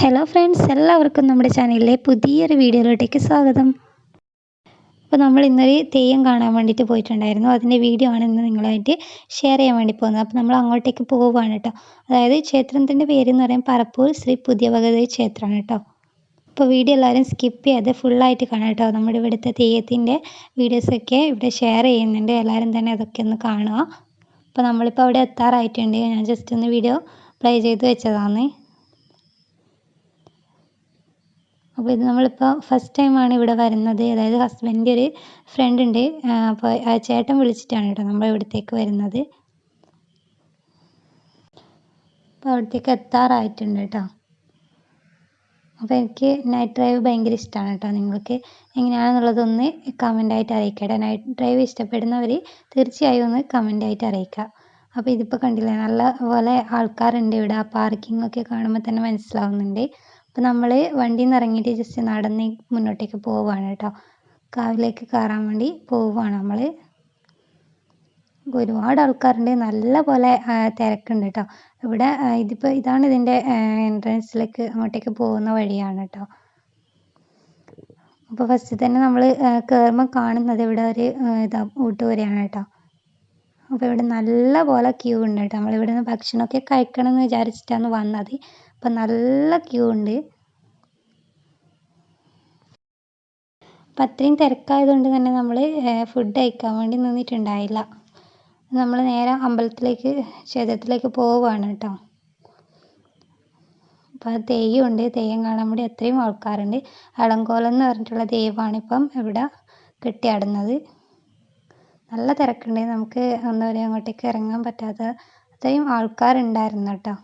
Hello friends എല്ലാവർക്കും നമ്മുടെ ചാനലിലെ പുതിയൊരു വീഡിയോയിലോട്ടേക്ക് സ്വാഗതം. അപ്പോൾ നമ്മൾ ഇന്നൊരു തെയ്യം കാണാൻ വേണ്ടിയിട്ട് പോയിട്ടുണ്ടായിരുന്നു. അതിന്റെ വീഡിയോ ആണ് ഇന്ന് നിങ്ങളായിട്ട് ഷെയർ ചെയ്യാൻ വേണ്ടി പോകുന്നത്. അപ്പോൾ നമ്മൾ അങ്ങോട്ടേക്ക് പോവുകയാണ് കേട്ടോ. അതായത് ക്ഷേത്രത്തിന്റെ പേര് എന്ന് പറയുമ്പോൾ പറപ്പൂർ ശ്രീ പുതിയ ഭഗവതി ക്ഷേത്രമാണ് കേട്ടോ. അപ്പോൾ വീഡിയോ എല്ലാവരും സ്കിപ്പ് ചെയ്യാതെ ഫുള്ളായിട്ട് കാണാം കേട്ടോ. നമ്മുടെ ഇവിടുത്തെ തെയ്യത്തിന്റെ വീഡിയോസൊക്കെ ഇവിടെ ഷെയർ ചെയ്യുന്നുണ്ട്. എല്ലാവരും തന്നെ അതൊക്കെ ഒന്ന് കാണുക. അപ്പോൾ നമ്മളിപ്പോൾ അവിടെ എത്താറായിട്ടുണ്ട്. ഞാൻ ജസ്റ്റ് ഒന്ന് വീഡിയോ പ്ലേ ചെയ്ത് വെച്ചതാണ് അപ്പോൾ ഇത് നമ്മളിപ്പോൾ ഫസ്റ്റ് ടൈമാണ് ഇവിടെ വരുന്നത്. അതായത് ഹസ്ബൻഡിന്റെ ഒരു ഫ്രണ്ട് ഉണ്ട്. അപ്പോൾ ആ ചേട്ടൻ വിളിച്ചിട്ടാണ് കേട്ടോ നമ്മൾ ഇവിടത്തേക്ക് വരുന്നത്. അപ്പോൾ അവിടത്തേക്ക് എത്താറായിട്ടുണ്ട് കേട്ടോ. അപ്പോൾ എനിക്ക് നൈറ്റ് ഡ്രൈവ് ഭയങ്കര ഇഷ്ടമാണ് കേട്ടോ. നിങ്ങൾക്ക് എങ്ങനെയാണെന്നുള്ളതൊന്ന് കമന്റായിട്ട് അറിയിക്കട്ടെ നൈറ്റ് ഡ്രൈവ് ഇഷ്ടപ്പെടുന്നവർ തീർച്ചയായും ഒന്ന് കമന്റായിട്ട് അറിയിക്കുക. അപ്പോൾ ഇതിപ്പോൾ കണ്ടില്ലേ നല്ല പോലെ ആൾക്കാരുണ്ട് ഇവിടെ. ആ പാർക്കിംഗ് ഒക്കെ കാണുമ്പോൾ തന്നെ മനസ്സിലാവുന്നുണ്ട്. അപ്പോൾ നമ്മൾ വണ്ടിയിൽ നിന്ന് ഇറങ്ങിയിട്ട് ജസ്റ്റ് നടന്ന് മുന്നോട്ടേക്ക് പോവുകയാണ് കേട്ടോ കാവിലേക്ക് കയറാൻ വേണ്ടി പോവുകയാണ് നമ്മൾ ഒരുപാട് ആൾക്കാരുണ്ട്. നല്ല പോലെ തിരക്കുണ്ട് കേട്ടോ ഇവിടെ ഇതിപ്പോൾ ഇതാണ് ഇതിന്റെ എൻട്രൻസിലേക്ക് അങ്ങോട്ടേക്ക് പോകുന്ന വഴിയാണ് കേട്ടോ അപ്പോൾ ഫസ്റ്റ് തന്നെ നമ്മൾ കയറുമ്പോൾ കാണുന്നത് ഇവിടെ ഒരു ഇതാ ഊട്ടുപുരയാണ് കേട്ടോ അപ്പോൾ ഇവിടെ നല്ല പോലെ ക്യൂ ഉണ്ട് കേട്ടോ നമ്മളിവിടെ നിന്ന് ഭക്ഷണമൊക്കെ കഴിക്കണം എന്ന് വിചാരിച്ചിട്ടാണ് വന്നത്. അപ്പം നല്ല ക്യൂ ഉണ്ട്. അപ്പം അത്രയും തിരക്കായതുകൊണ്ട് തന്നെ നമ്മൾ ഫുഡ് കഴിക്കാൻ വേണ്ടി നിന്നിട്ടുണ്ടായില്ല. നമ്മൾ നേരെ അമ്പലത്തിലേക്ക് ക്ഷേത്രത്തിലേക്ക് പോവുകയാണ് കേട്ടോ. അപ്പോൾ തെയ്യം ഉണ്ട്. തെയ്യം കാണാൻ വേണ്ടി അത്രയും ആൾക്കാരുണ്ട്. അളങ്കോലം എന്ന് പറഞ്ഞിട്ടുള്ള ദൈവമാണ് ഇപ്പം ഇവിടെ കെട്ടിയാടുന്നത്. നല്ല തിരക്കുണ്ട്. നമുക്ക് എന്താ പറയുക അങ്ങോട്ടേക്ക് ഇറങ്ങാൻ പറ്റാത്ത അത്രയും ആൾക്കാരുണ്ടായിരുന്നു കേട്ടോ.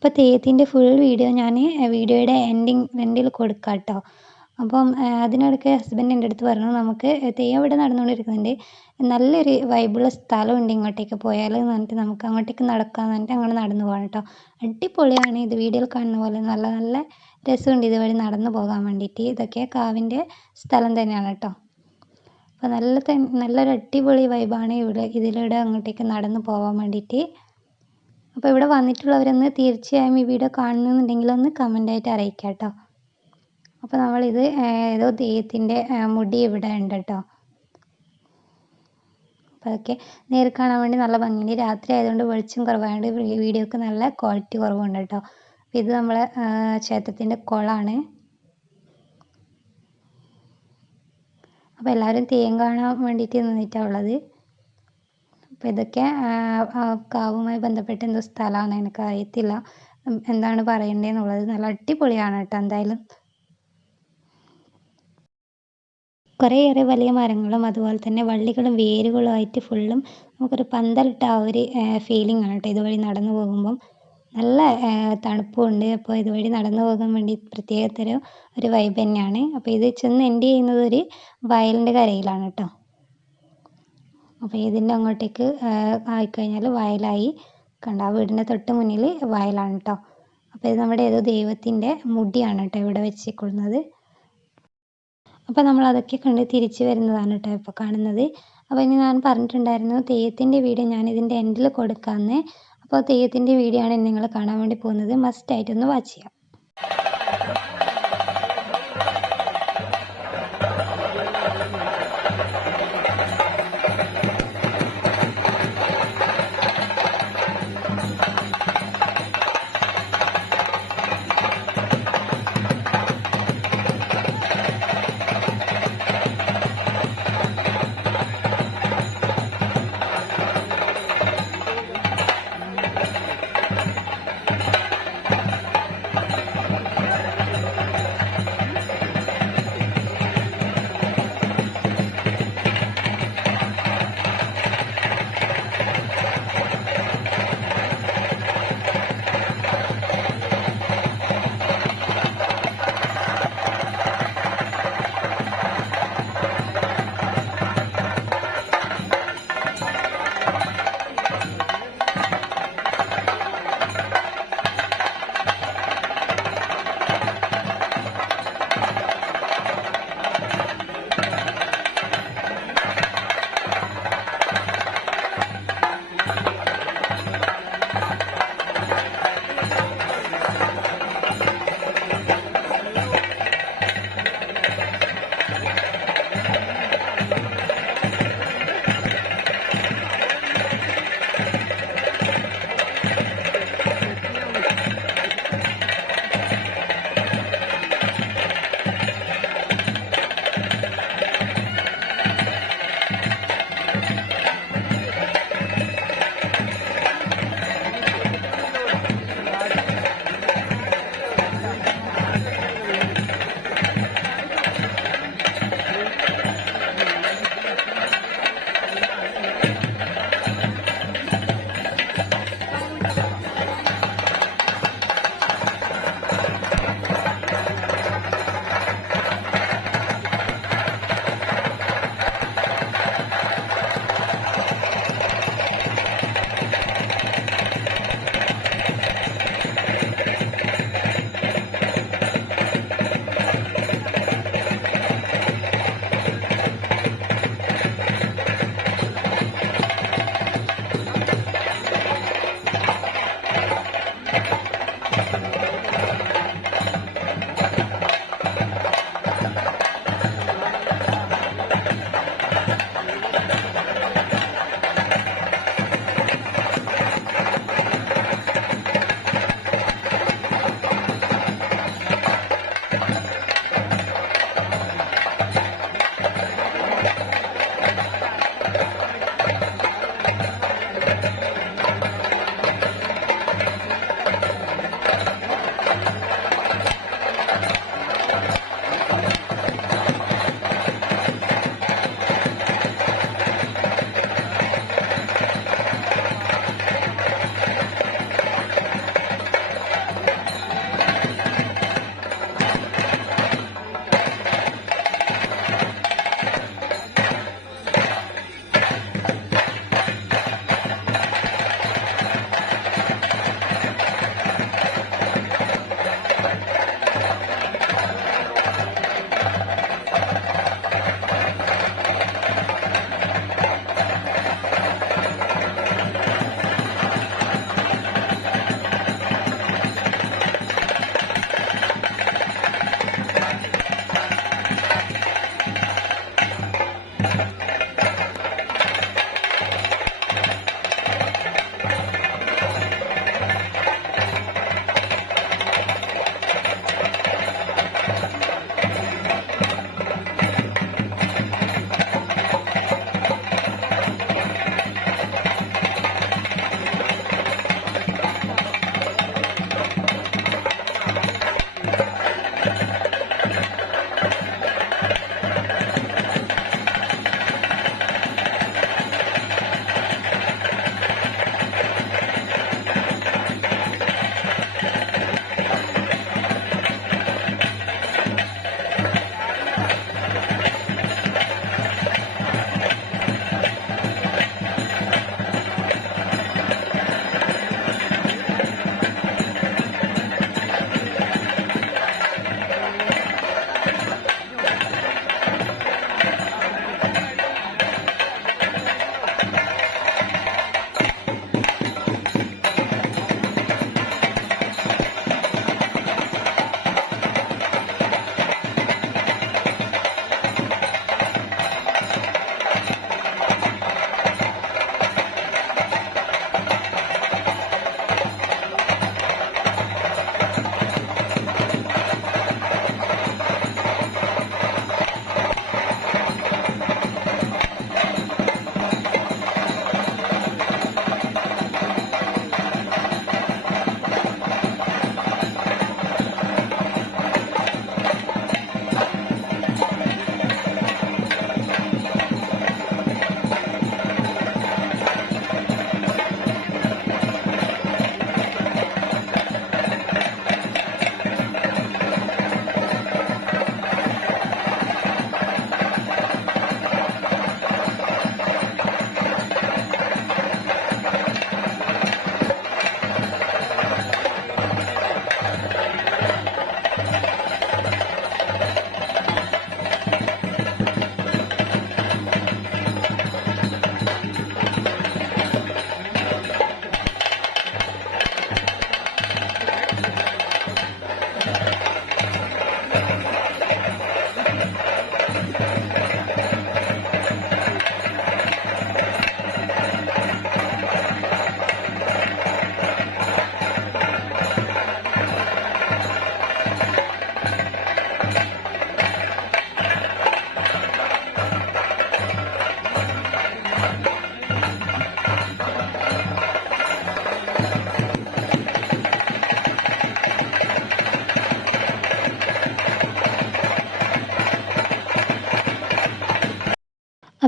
അപ്പോൾ തെയ്യത്തിന്റെ ഫുൾ വീഡിയോ ഞാൻ വീഡിയോയുടെ എൻഡിങ് എൻഡിൽ കൊടുക്കാം കേട്ടോ അപ്പം അതിനിടയ്ക്ക് ഹസ്ബൻഡ് എന്റെ അടുത്ത് പറഞ്ഞു നമുക്ക് തെയ്യം ഇവിടെ നടന്നുകൊണ്ടിരിക്കുന്നുണ്ട്. നല്ലൊരു വൈബുള്ള സ്ഥലമുണ്ട് ഇങ്ങോട്ടേക്ക് പോയാൽ എന്ന് പറഞ്ഞിട്ട് നമുക്ക് അങ്ങോട്ടേക്ക് നടക്കാമെന്ന് പറഞ്ഞിട്ട് അങ്ങനെ നടന്നു പോകാം കേട്ടോ അടിപൊളിയാണ് ഇത് വീഡിയോയിൽ കാണുന്ന പോലെ. നല്ല നല്ല രസമുണ്ട് ഇതുവഴി നടന്നു പോകാൻ വേണ്ടിയിട്ട്. ഇതൊക്കെ കാവിന്റെ സ്ഥലം തന്നെയാണ് കേട്ടോ അപ്പോൾ നല്ല നല്ലൊരു അടിപൊളി വൈബാണ് ഇവിടെ ഇതിലൂടെ അങ്ങോട്ടേക്ക് നടന്നു പോകാൻ വേണ്ടിയിട്ട്. അപ്പോൾ ഇവിടെ വന്നിട്ടുള്ളവരൊന്ന് തീർച്ചയായും ഈ വീഡിയോ കാണുന്നുണ്ടെങ്കിൽ ഒന്ന് കമന്റായിട്ട് അറിയിക്കാം കേട്ടോ അപ്പോൾ നമ്മളിത് ഏതോ ദൈവത്തിന്റെ മുടി ഇവിടെ ഉണ്ട് കേട്ടോ. അപ്പോൾ അതൊക്കെ നേരിൽ കാണാൻ വേണ്ടി നല്ല ഭംഗിയുണ്ട്. രാത്രി ആയതുകൊണ്ട് വെളിച്ചം കുറവായതുകൊണ്ട് വീഡിയോക്ക് നല്ല ക്വാളിറ്റി കുറവുണ്ട് കേട്ടോ. അപ്പോൾ ഇത് നമ്മളെ ക്ഷേത്രത്തിന്റെ കുളമാണ് അപ്പോൾ എല്ലാവരും തെയ്യം കാണാൻ വേണ്ടിയിട്ട് നിന്നിട്ടാണ് ഉള്ളത്. അപ്പോൾ ഇതൊക്കെ കാവുമായി ബന്ധപ്പെട്ട എന്തോ സ്ഥലമാണ് എനിക്ക് അറിയത്തില്ല. എന്താണ് പറയേണ്ടതെന്നുള്ളത് നല്ല അടിപൊളിയാണ് കേട്ടോ എന്തായാലും. കുറേയേറെ വലിയ മരങ്ങളും അതുപോലെ തന്നെ വള്ളികളും വേരുകളും ആയിട്ട് ഫുള്ളും നമുക്കൊരു പന്തലിട്ട ആ ഒരു ഫീലിംഗ് ആണ് കേട്ടോ ഇതുവഴി നടന്നു പോകുമ്പം. നല്ല തണുപ്പുണ്ട്. അപ്പോൾ ഇതുവഴി നടന്നു പോകാൻ വേണ്ടി പ്രത്യേകതരം ഒരു വൈബ് തന്നെയാണ്. അപ്പോൾ ഇത് ചെന്ന് എൻഡ് ചെയ്യുന്നത് ഒരു വയലിന്റെ കരയിലാണ് കേട്ടോ. അപ്പോൾ ഇതിന്റെ അങ്ങോട്ടേക്ക് ആയിക്കഴിഞ്ഞാൽ വയലായി. കണ്ട ആ വീടിന്റെ തൊട്ട് മുന്നിൽ വയലാണ് കേട്ടോ അപ്പോൾ ഇത് നമ്മുടെ ഏതോ ദൈവത്തിന്റെ മുടിയാണ് കേട്ടോ ഇവിടെ വെച്ചിക്കൊള്ളുന്നത് അപ്പോൾ നമ്മൾ അതൊക്കെ കണ്ട് തിരിച്ചു വരുന്നതാണ് കേട്ടോ ഇപ്പോൾ കാണുന്നത്. അപ്പോൾ ഇനി ഞാൻ പറഞ്ഞിട്ടുണ്ടായിരുന്നു തെയ്യത്തിന്റെ വീഡിയോ ഞാൻ ഇതിന്റെ എൻഡിൽ കൊടുക്കാമെന്ന് അപ്പോൾ തെയ്യത്തിന്റെ വീഡിയോ ആണ് നിങ്ങൾ കാണാൻ വേണ്ടി പോകുന്നത്. മസ്റ്റായിട്ടൊന്ന് വാച്ച് ചെയ്യാം.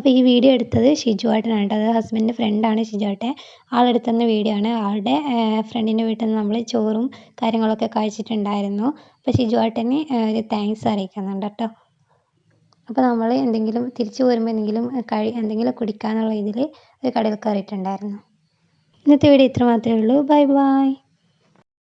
അപ്പോൾ ഈ വീഡിയോ എടുത്തത് ഷിജു ഏട്ടനാണ് കേട്ടോ. അത് ഹസ്ബൻഡിന്റെ ഫ്രണ്ടാണ് ഷിജു ഏട്ടൻ. ആളെടുത്ത് തന്ന വീഡിയോ ആണ്. ആളുടെ ഫ്രണ്ടിന്റെ വീട്ടിൽ നിന്ന് നമ്മൾ ചോറും കാര്യങ്ങളൊക്കെ കഴിച്ചിട്ടുണ്ടായിരുന്നു. അപ്പോൾ ഷിജു ഏട്ടന് ഒരു താങ്ക്സ് അറിയിക്കുന്നുണ്ട് കേട്ടോ. അപ്പോൾ നമ്മൾ എന്തെങ്കിലും തിരിച്ചു വരുമ്പോൾ എന്തെങ്കിലും കഴി എന്തെങ്കിലും കുടിക്കാനുള്ള ഇതിൽ ഒരു കടയിൽ കയറിയിട്ടുണ്ടായിരുന്നു. ഇന്നത്തെ വീഡിയോ ഇത്ര മാത്രമേ ഉള്ളൂ. Bye bye.